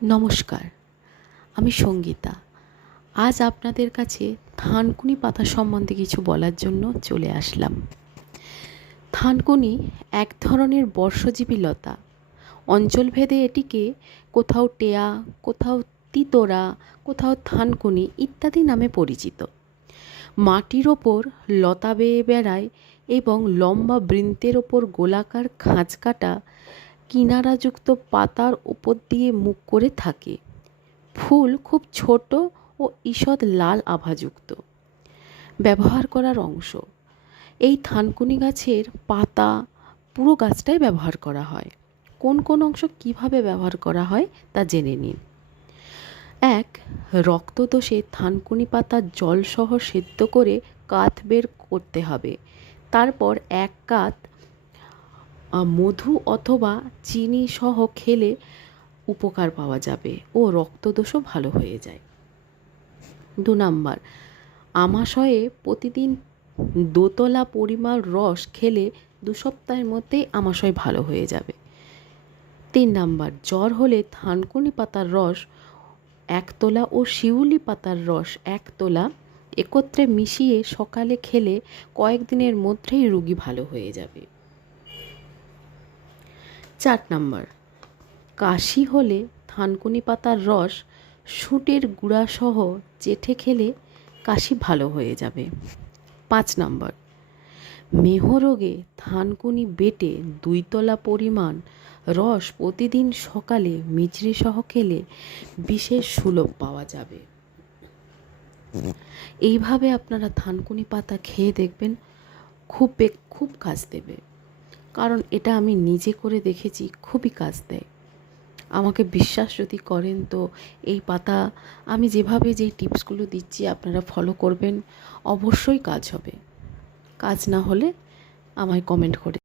নমস্কার, আমি সঙ্গীতা। আজ আপনাদের কাছে থানকুনি পাতা সম্বন্ধে কিছু বলার জন্য চলে আসলাম। থানকুনি এক ধরনের বর্ষজীবী লতা। অঞ্চলভেদে এটিকে কোথাও টেয়া, কোথাও তিতোরা, কোথাও থানকুনি ইত্যাদি নামে পরিচিত। মাটির ওপর লতা বেয়ে বেড়ায় এবং লম্বা বৃন্তের ওপর গোলাকার খাঁজকাটা কিনারাযুক্ত পাতার উপর দিয়ে মুখ করে থাকে। ফুল খুব ছোট ও ঈষৎ লাল আভাযুক্ত। ব্যবহার করার অংশ: এই থানকুনি গাছের পাতা পুরো গাছটাই ব্যবহার করা হয়। কোন কোন অংশ কিভাবে ব্যবহার করা হয় তা জেনে নিন। 1. রক্তদোষে থানকুনি পাতা জলসহ সেদ্ধ করে কাত বের করতে হবে। তারপর 1 কাত মধু অথবা চিনি সহ খেলে উপকার পাওয়া যাবে ও রক্তদোষও ভালো হয়ে যায়। 2 নাম্বার, আমাশয়ে প্রতিদিন দোতলা পরিমাণ রস খেলে 2 সপ্তাহের মধ্যেই আমাশয় ভালো হয়ে যাবে। 3 নাম্বার, জ্বর হলে থানকুনি পাতার রস 1 তোলা ও শিউলি পাতার রস 1 তোলা একত্রে মিশিয়ে সকালে খেলে কয়েকদিনের মধ্যেই রোগী ভালো হয়ে যাবে। 4 নাম্বার, কাশি হলে থানকুনি পাতার রস শুঁটের গুঁড়া সহ চেটে খেলে কাশি ভালো হয়ে যাবে। 5 নাম্বার, মেহরোগে থানকুনি বেটে 2 তোলা পরিমাণ রস প্রতিদিন সকালে মিছরি সহ খেলে বিশেষ সুলভ পাওয়া যাবে। এইভাবে আপনারা থানকুনি পাতা খেয়ে দেখবেন, খুব কাজ দেবে। কারণ এটা আমি নিজে করে দেখেছি, খুবই কাজ দেয়। আমাকে বিশ্বাস যদি করেন তো এই পাতা আমি যেই টিপসগুলো দিচ্ছি আপনারা ফলো করবেন, অবশ্যই কাজ হবে। কাজ না হলে আমায় কমেন্ট করে